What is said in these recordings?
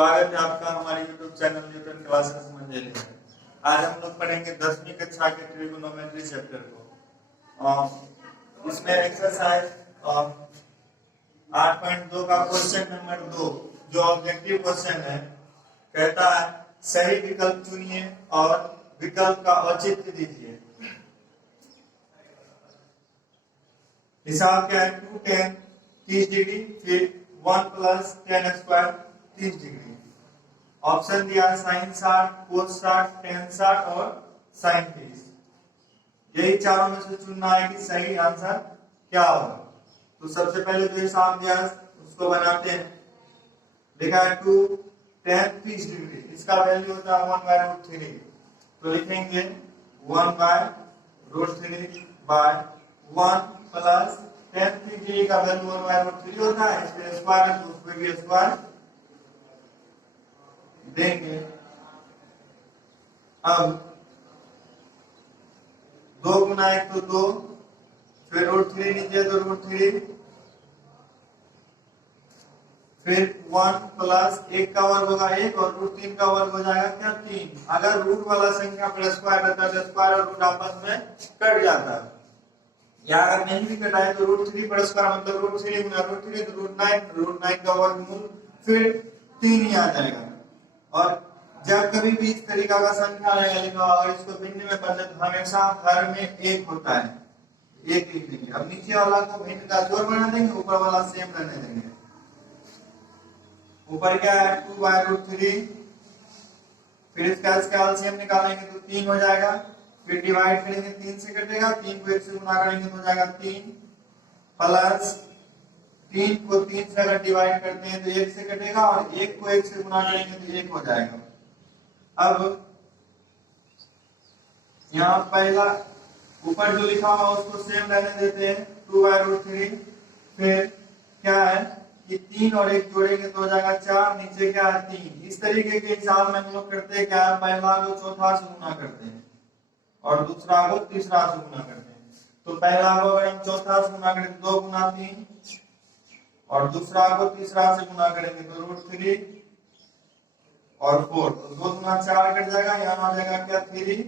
स्वागत है आपका हमारे YouTube चैनल न्यूटन क्लासेस मंजिल में। आज हम लोग पढ़ेंगे 10वीं कक्षा के ट्रिगोनोमेट्री चैप्टर को। इसमें एक्सरसाइज 8.2 का क्वेश्चन नंबर 2 जो ऑब्जेक्टिव क्वेश्चन है, कहता है सही विकल्प चुनिए और विकल्प का औचित्य दीजिए। हिसाब क्या है? 2 tan 30 डिग्री, फिर 1 + tan स्क्वायर 30 डिग्री। ऑप्शन दिया sin 60, cos 60, tan 60 और sin 30। यही चारों में से चुनना है कि सही आंसर क्या होगा। तो सबसे पहले जो हिसाब दिया है उसको बनाते हैं। लिखा है 2 tan 30 डिग्री, इसका वैल्यू होता है 1/√3। तो लिखेंगे 1/√3 बाय 1 + tan 30 डिग्री का वैल्यू 1/√3 होता है, इसलिए स्क्वायर है तो उसको भी स्क्वायर देंगे। अब 2 गुना 1 तो 2, फिर √3 नीचे तो √3, फिर 1 + 1 का वर्ग होगा 1 और √3 का वर्ग हो जाएगा क्या? 3। अगर रूट वाला संख्या पर स्क्वायर रहता है तो स्क्वायर और रूट आपस में कट जाता है, या अगर नहीं भी कटा है तो √3 पर स्क्वायर मतलब √3 गुना √3 तो √9 का वर्गमूल फिर 3 ही आ जाएगा। और जब कभी भी इस तरीका का संख्या आएगा लिखा होगा, इसको भिन्न में बदले तो हमेशा हर में 1 होता है, 1 लिख देंगे। अब नीचे वाला को भिन्न का जोड़ बना देंगे, ऊपर वाला सेम रहने देंगे। ऊपर क्या है? 2/√3, फिर इसका एलसीएम निकालेंगे तो 3 हो जाएगा, फिर डिवाइड करेंगे 3 से कटेगा, 3 को 1 से गुना करेंगे तो हो जाएगा 3, प्लस 3 को 3 से अगर डिवाइड करते हैं तो 1 से कटेगा और 1 को 1 से गुना करेंगे तो 1 हो जाएगा। अब यहाँ पहला ऊपर जो लिखा हुआ उसको सेम रहने देते हैं 2/√3, फिर क्या है कि 3 और 1 जोड़ेंगे तो हो जाएगा 4, नीचे क्या है 3। इस तरीके के हिसाब में हम लोग करते हैं क्या है, पहला को चौथा से गुना करते हैं और दूसरा को तीसरा से गुना करते हैं। तो पहला को अगर हम चौथा से गुना करें तो 2 गुना 3 और दूसरा को तीसरा से गुना करेंगे तो √3 और 4, तो 2 गुना 4 कट जाएगा, यहाँ आ जाएगा क्या 3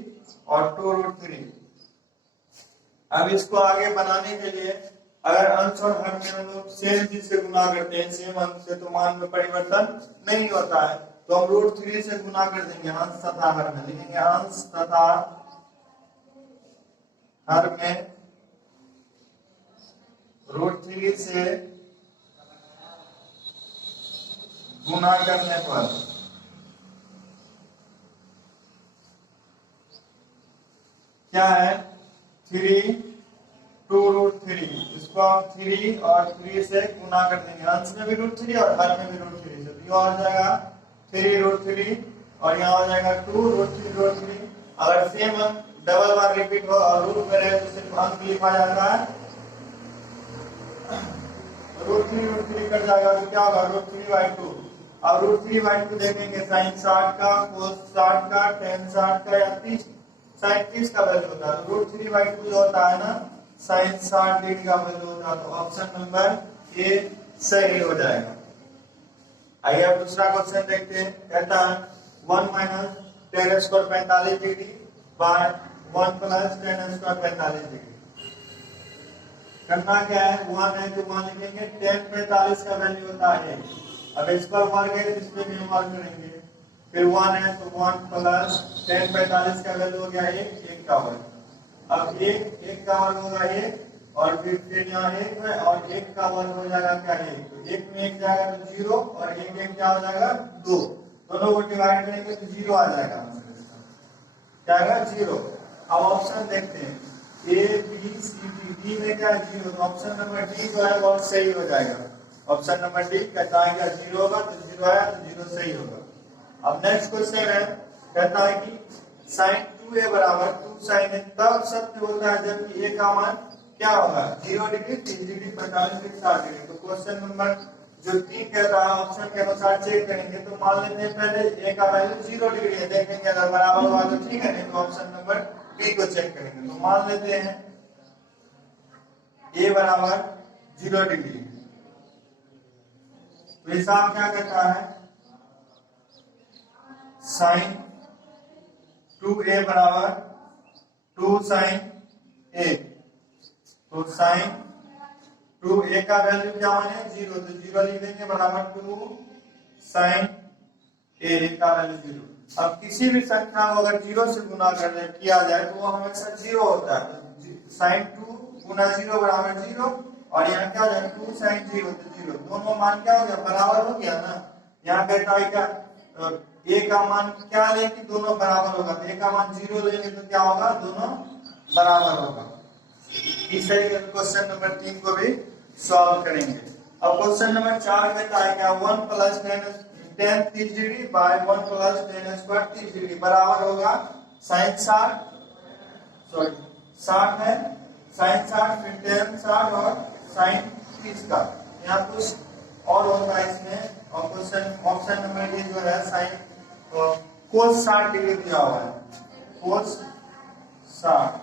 और 2√3। अब इसको आगे बनाने के लिए अगर अंश और हर में हम लोग सेम चीज से गुना करते हैं, सेम अंश से, तो मान में परिवर्तन नहीं होता है, तो हम √3 से गुना कर देंगे अंश तथा हर में। लिखेंगे अंश तथा हर में √3 से गुना करने पर क्या है 3 2√3। इसको हम 3 और 3 से गुना कर देंगे, अंश में भी √3 और हर में भी √3 से, तो आ जाएगा 3√3 और यहाँ हो जाएगा 2√3। अगर सेम अंक डबल बार रिपीट हो और रूट में रहे तो सिर्फ अंक लिखा जाता है, √3 कर जाएगा तो क्या होगा √3/2। अब √3/2 देखेंगे sin 60 का, cos 60 का, tan 60 का या 30 sin 30 का वैल्यू होता है, तो √3/2 जो होता है ना sin 60 डिग्री का वैल्यू होता है, तो ऑप्शन नंबर ए सही हो जाएगा। आइए अब दूसरा क्वेश्चन देखते हैं। कहता है 1 - tan square 45 degree by 1 + tan square 45 degree. करना क्या है, 1 है तो 1 लिखेंगे, tan 45 का वैल्यू होता है। अब इस पर वर्ग है तो इस पे भी हम वर्ग करेंगे, फिर 1 है तो 1 + tan 45 का वैल्यू हो गया 1 का वर्ग। अब 1 का वर्ग होगा 1 और फिर यहाँ 1 है और 1 का वर्ग हो जाएगा क्या 1, तो 1 में 1 जाएगा तो 0 और 1 क्या हो जाएगा 2, दोनों को डिवाइड करेंगे तो 0 आ जाएगा, क्या आएगा 0। अब ऑप्शन देखते हैं A B C D में क्या है 0, तो ऑप्शन नंबर डी जो है वो सही हो जाएगा। ऑप्शन नंबर डी कहता है क्या 0 होगा, तो 0 आया तो 0 सही होगा। अब नेक्स्ट क्वेश्चन है, कहता है कि sin 2a = 2 sin a तब सत्य होता है जबकि a का मान क्या होगा 0 डिग्री, 30 डिग्री, 45 डिग्री, 60 डिग्री। तो क्वेश्चन नंबर जो 3 कहता है ऑप्शन के अनुसार चेक करेंगे, तो मान लेते हैं पहले a का वैल्यू 0 डिग्री है, देखेंगे अगर बराबर हुआ तो ठीक है, नहीं तो ऑप्शन नंबर डी को चेक करेंगे। तो मान लेते हैं a = 0 डिग्री, तो हिसाब क्या कहता है साइन 2a बराबर 2 साइन a। तो साइन 2a का वैल्यू क्या माने 0, तो 0 लिख देंगे बराबर 2 साइन a का वैल्यू 0। अब किसी भी संख्या को अगर 0 से गुना करने किया जाए तो वो हमेशा 0 होता है। तो साइन 2 गुना 0 बराबर 0, और यहाँ क्या हो जाए 2 साइन 0 तो 0, दोनों मान क्या हो गया बराबर हो गया ना। यहाँ कहता है क्या a का मान क्या ले कि दोनों बराबर होगा, तो a का मान 0 लेंगे तो क्या होगा दोनों बराबर होगा। इस तरीके से क्वेश्चन नंबर 3 को भी सॉल्व करेंगे। अब क्वेश्चन नंबर 4 कहता है क्या 1 plus 10 30 degree by 1 plus 10 square 30 degree बराबर होगा साइन 60, सॉरी 60 है साइन 60 फिर 10 60 और साइन 30 का। यहाँ कुछ और होता है इसमें, और क्वेश्चन ऑप्शन नंबर ये जो है साइन कोस 60 डिग्री दिया हुआ है, कोस 60।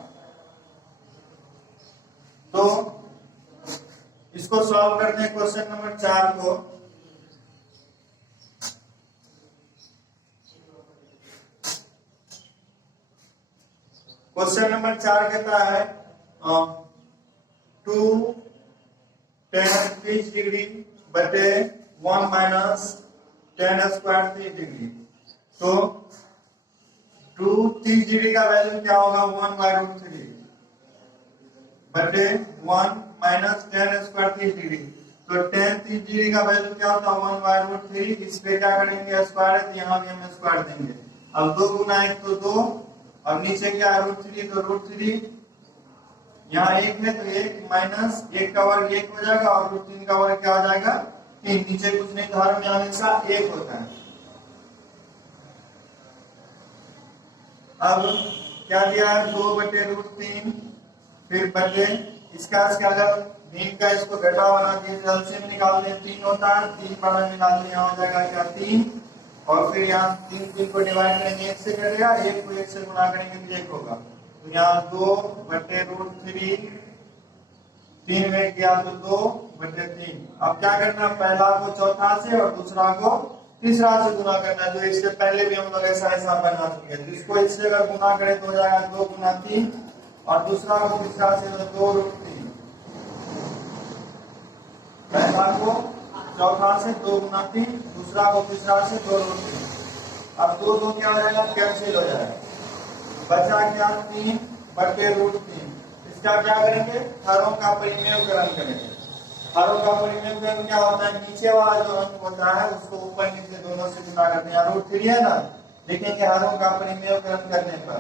तो इसको सॉल्व करते हैं क्वेश्चन नंबर 4 को। क्वेश्चन नंबर 4 कहता है 2 tan 30 डिग्री बटे 1 माइनस tan स्क्वायर 30 डिग्री। तो 2 30 डिग्री का वैल्यू क्या होगा 1/√3 बटे 1 माइनस tan स्क्वायर 30 डिग्री। तो tan 30 डिग्री का वैल्यू क्या होता है 1/√3। इस पे क्या करेंगे स्क्वायर है तो यहाँ भी हम स्क्वायर देंगे। अब 2 गुना 1 तो 2, अब नीचे क्या है √3 तो √3, यहाँ 1 है तो 1 माइनस 1 का वर्ग 1 हो जाएगा और √3 का वर्ग क्या हो जाएगा 3। नीचे कुछ नहीं, धार में हमेशा 1 होता है। अब क्या दिया है 2/√3 फिर बटे इसका अगर मीन का इसको घटा बना के एलसीएम निकालते हैं 3 होता है, 3 बड़ा मिलाते हैं यहाँ हो जाएगा क्या 3, और फिर यहाँ 3 को डिवाइड करेंगे 1 से कटेगा, 1 को 1 से गुणा करेंगे तो 1 होगा। तो यहाँ 2/√3 3 में गया तो 2/3। अब क्या करना है पहला को चौथा से और दूसरा को तीसरा से गुना करना है, जो इससे पहले भी हम लोग ऐसा हिसाब बना चुके हैं। तो इसको इससे अगर गुना करें तो हो जाएगा 2 गुना 3 और दूसरा को तीसरा से तो 2√3। पहला को चौथा से 2 गुना 3, दूसरा को तीसरा से 2√3। अब 2 क्या हो जाएगा कैंसिल हो जाएगा, बचा क्या 3/√3। इसका क्या करेंगे हरों का परिमेयकरण करेंगे। हरों का परिमेयकरण क्या होता है नीचे वाला जो अंक होता है उसको ऊपर नीचे दोनों से गुना करते हैं। √3 है ना, देखेंगे हरों का परिमेयकरण करने पर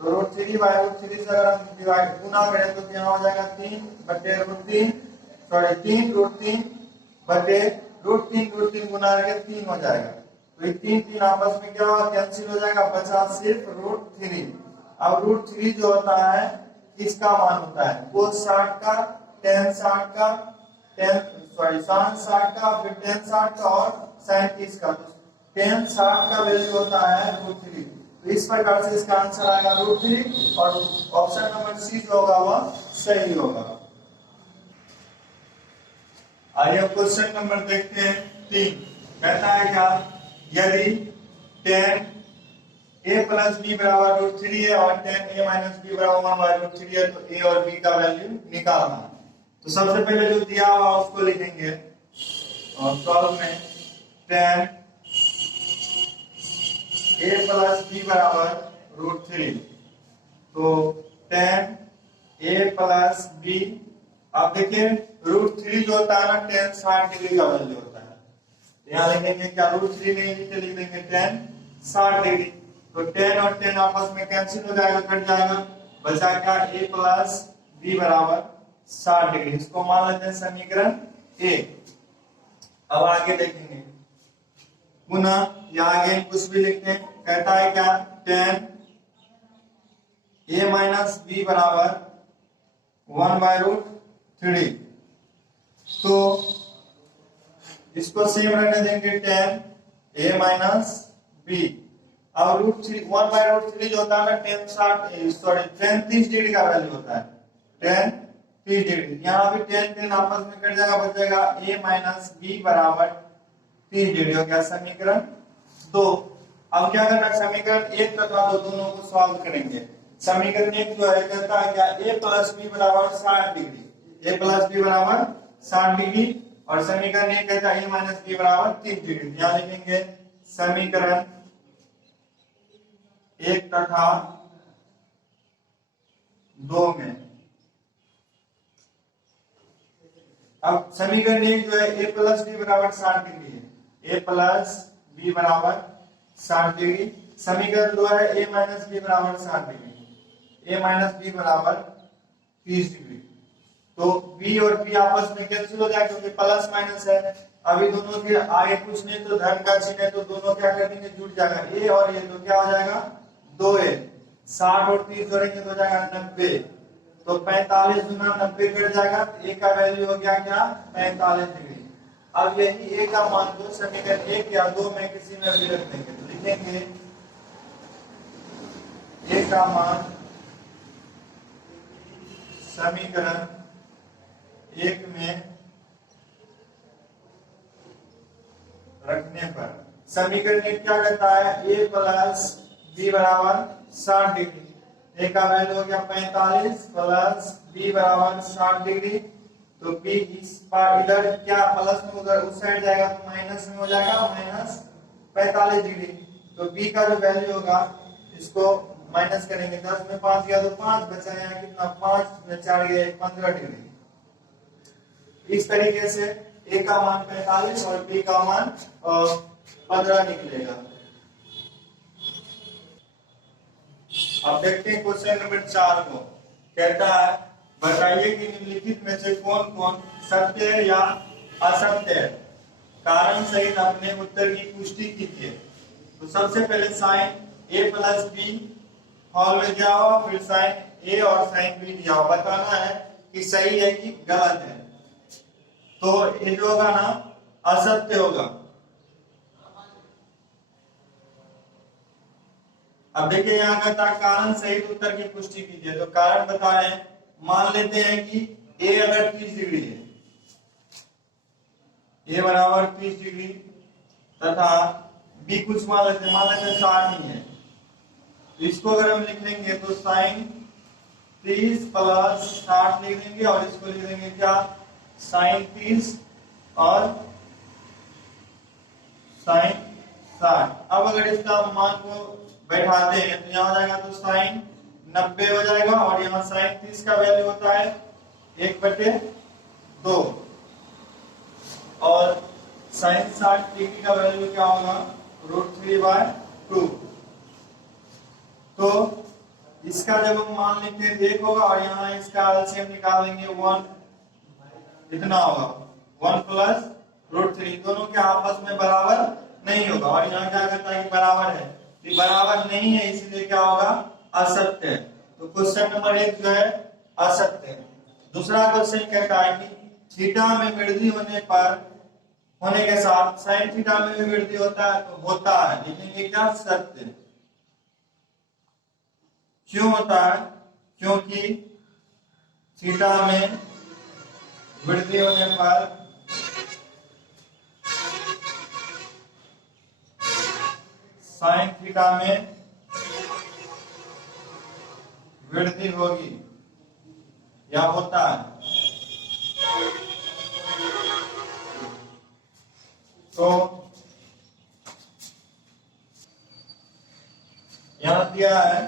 तो √3/√3 से अगर हम डिवाइड गुना करें तो क्या हो जाएगा 3/√3, सॉरी 3√3 बटे √3 गुना करके 3 हो जाएगा। तो ये 3 आपस में क्या होगा कैंसिल हो जाएगा, बचा सिर्फ √3। अब √3 जो होता है इसका मान होता है कोस 60 का tan 60 का sin 60 का फिर tan 60 का और sin 30 का। तो tan 60 का वैल्यू होता है √3। तो इस प्रकार से इसका आंसर आएगा √3 और ऑप्शन नंबर सी जो होगा वह सही होगा। आइए क्वेश्चन नंबर देखते हैं 3। कहता है क्या यदि tan a प्लस b बराबर √3 है और tan a माइनस b बराबर 1/√3 है तो a और b का वैल्यू निकालना है। तो सबसे पहले जो दिया हुआ उसको लिखेंगे और सॉल्व में tan a प्लस b बराबर √3। तो tan a प्लस b, आप देखिए √3 जो होता है ना tan 60 डिग्री का वैल्यू होता है। यहाँ लिखेंगे क्या √3 नहीं नीचे लिख देंगे tan 60 डिग्री। तो tan और tan आपस में कैंसिल हो जाएगा, कट जाएगा, बचा क्या a प्लस b बराबर 60 डिग्री। इसको मान लेते हैं समीकरण a। अब आगे देखेंगे गुना या आगे कुछ भी लिखते हैं। कहता है क्या tan a माइनस b बराबर 1/√3। तो इसको सेम रहने देंगे tan a माइनस b। अब √3 1/√3 जो होता है ना tan 30 डिग्री का वैल्यू होता है tan 30 डिग्री। यहाँ भी tan आपस में कट जाएगा, बचेगा a माइनस b बराबर 30 डिग्री हो गया समीकरण 2। अब क्या करना है, समीकरण एक तथा दो दोनों को सॉल्व करेंगे। समीकरण एक जो है कहता है क्या, a प्लस बी बराबर 60 डिग्री, a प्लस बी बराबर 60 डिग्री, और समीकरण एक कहता है a माइनस बी बराबर 30 डिग्री। यहाँ लिखेंगे समीकरण एक तथा दो में। अब समीकरण एक जो है a प्लस बी बराबर 60 डिग्री है, a प्लस बी बराबर 60 डिग्री। समीकरण दो है a माइनस बी बराबर 60 डिग्री, a माइनस बी बराबर 30 डिग्री। तो b और p आपस में कैंसिल हो जाएगा क्योंकि प्लस माइनस है। अभी दोनों के आगे कुछ नहीं तो धन का चिन्ह है, तो दोनों क्या कर देंगे, जुड़ जाएगा a और ये, तो क्या हो जाएगा 2a। 60 और 30 जोड़ेंगे तो हो जाएगा 90। तो 45 गुना 90 कट जाएगा, तो a का वैल्यू हो गया क्या 45 डिग्री। अब यही a का मान को समीकरण एक या दो में किसी में भी रख देंगे, तो लिखेंगे a का मान समीकरण एक में रखने पर समीकरण एक क्या कहता है, a प्लस बी बराबर 60 डिग्री, a का वैल्यू हो गया 45 प्लस b बराबर 60 डिग्री। तो b इस पार इधर क्या प्लस में उधर उस साइड जाएगा तो माइनस में हो जाएगा, माइनस 45 डिग्री। तो b का जो वैल्यू होगा इसको माइनस करेंगे, 10 में 5 गया तो 5 बचा, यहाँ कितना 5 में 4 गया 15 डिग्री। इस तरीके से a का मान 45 और b का मान 15 निकलेगा। अब देखते हैं क्वेश्चन नंबर 4 को। कहता है बताइए कि निम्नलिखित में से कौन कौन सत्य है या असत्य है, कारण सहित अपने उत्तर की पुष्टि कीजिए। तो सबसे पहले sine a plus B whole में दिया हुआ, फिर साइन a और साइन b दिया हुआ, बताना है कि सही है कि गलत है। तो ये जो होगा ना असत्य होगा। अब देखिए यहाँ कहता है कारण सहित उत्तर की पुष्टि कीजिए। तो कारण बता रहे हैं, मान लेते हैं कि a अगर 30 डिग्री है, a बराबर 30 डिग्री तथा b कुछ मान लेते हैं 60 ही है। इसको अगर हम लिख लेंगे तो साइन 30 प्लस 60 लिख देंगे, और इसको लिख देंगे क्या साइन 30 और साइन 60। अब अगर इसका मान को बैठाते हैं तो यहाँ हो जाएगा तो साइन 90 हो जाएगा, और यहाँ साइन 30 का वैल्यू होता है 1/2, और साइन 60 डिग्री का वैल्यू क्या होगा √3/2। तो इसका जब हम मान लिखते हैं 1 होगा, और यहाँ इसका एलसीएम निकाल लेंगे 1, इतना होगा 1 प्लस √3। दोनों के आपस में बराबर नहीं होगा, और यहाँ क्या कहता है कि बराबर है, तो बराबर नहीं है इसलिए क्या होगा असत्य है। तो क्वेश्चन नंबर 1 जो है असत्य है। दूसरा क्वेश्चन कहता है कि थीटा में वृद्धि होने के साथ साइन थीटा में भी वृद्धि होता है, तो होता है, लिखेंगे क्या सत्य। क्यों होता है, क्योंकि थीटा में वृद्धि होने पर साइन थीटा में वृद्धि होगी या होता है। तो यहां दिया है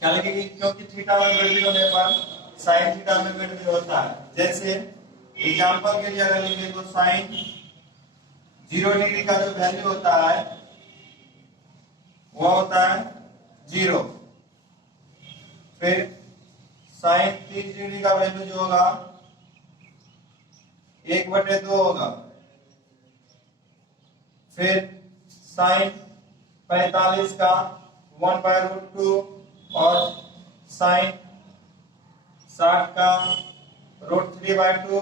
क्या लिखेंगे, क्योंकि थीटा में वृद्धि होने पर साइन थीटा में वृद्धि होता है। जैसे एग्जांपल के लिए अगर लिखें तो साइन 0 डिग्री का जो वैल्यू होता है वो होता है 0। फिर साइन 30 डिग्री का वैल्यू जो होगा 1/2 होगा। फिर साइन 45 का 1/√2, और साइन 60 का √3/2,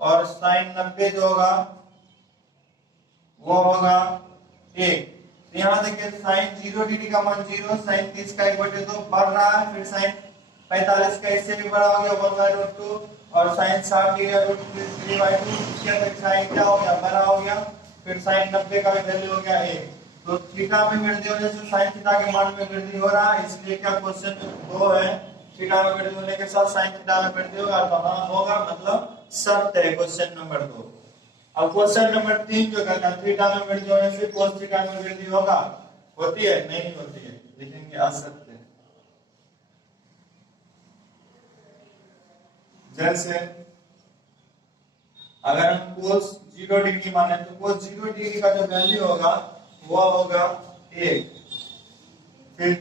और साइन 90 जो होगा वो होगा 1। तो यहाँ देखिए साइन 0 डिग्री का मान 0, साइन 30 का 1/2 बढ़ रहा है, फिर साइन 45 का इससे भी बड़ा हो गया 1/√2, और साइन 60 डिग्री का √3/2, इसके अंदर साइन क्या हो गया बड़ा हो गया। फिर साइन 90 का वैल्यू हो गया 1। तो थीटा में वृद्धि होने से साइन थीटा के मान में वृद्धि हो रहा है, इसलिए क्या क्वेश्चन 2 है, थीटा में वृद्धि होने के साथ साइन थीटा में वृद्धि होगा, तो हाँ होगा, मतलब सत्य है क्वेश्चन नंबर 2। अब क्वेश्चन नंबर 3 जो कहता है थीटा में वृद्धि होने से cos थीटा में वृद्धि होगा, होती है? नहीं होती है, लिखेंगे असत्य। जैसे अगर हम cos 0 डिग्री माने तो cos 0 डिग्री का जो वैल्यू होगा वो होगा 1, फिर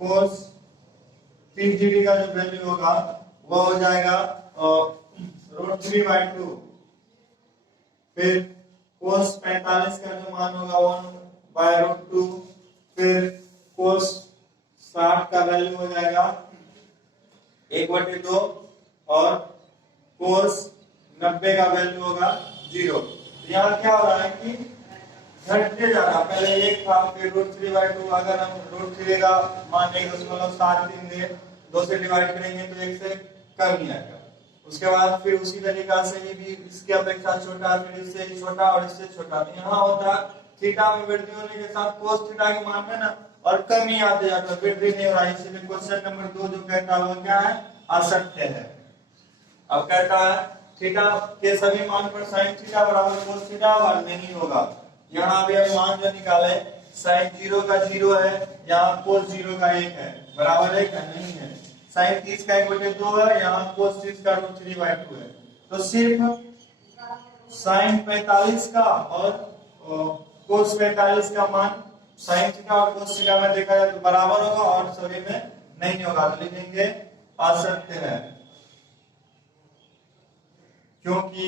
cos 30 डिग्री का जो वैल्यू होगा वो हो जाएगा √3/2, फिर cos 45 का जो मान होगा 1/√2, फिर cos 60 का वैल्यू हो जाएगा 1/2 और cos 90 का वैल्यू होगा 0। तो यहाँ क्या हो रहा है कि घटते जा रहा, पहले 1 था, फिर √3/2, अगर हम √3 का मान 1.73 दे, 2 से डिवाइड करेंगे तो 1 से कम ही आएगा। उसके बाद फिर उसी तरीका से ही भी इसके अपेक्षा छोटा, फिर इससे छोटा और इससे छोटा। तो यहाँ होता थीटा में वृद्धि होने के साथ cos थीटा के मान में ना और कम ही आते जाता, वृद्धि नहीं हो रहा, इसलिए क्वेश्चन नंबर 2 जो कहता है वो क्या है? असत्य है। अब कहता है थीटा के सभी मान पर sin थीटा बराबर cos थीटा और नहीं होगा। यहाँ भी हम मान जो निकाले sin 0 का 0 है, यहाँ cos 0 का 1 है, बराबर 1 है? नहीं है। sin 30 का 1/2 है, यहाँ cos 30 का √3/2 है। तो सिर्फ sin 45 का और cos 45 का मान sin थीटा और cos थीटा में देखा जाए तो बराबर होगा और सभी में नहीं होगा, तो लिखेंगे असत्य है, क्योंकि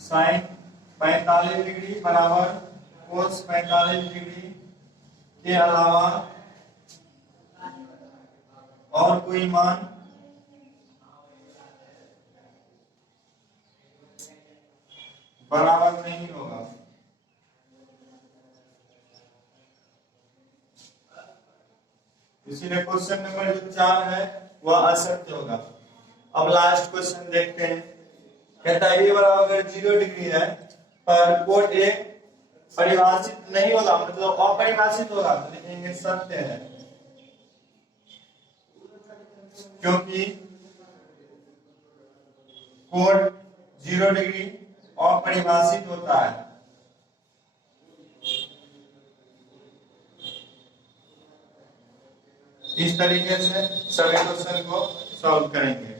sin 45 डिग्री बराबर cos 45 डिग्री के अलावा और कोई मान बराबर नहीं होगा। इसीलिए क्वेश्चन नंबर जो 4 है वह असत्य होगा। अब लास्ट क्वेश्चन देखते हैं। कहता है ये बराबर अगर 0 डिग्री है पर कोण ए परिभाषित नहीं होगा, मतलब अपरिभाषित होगा, तो लिखेंगे सत्य है, क्योंकि कोण 0 डिग्री अपरिभाषित होता है। इस तरीके से सभी क्वेश्चन को सॉल्व करेंगे।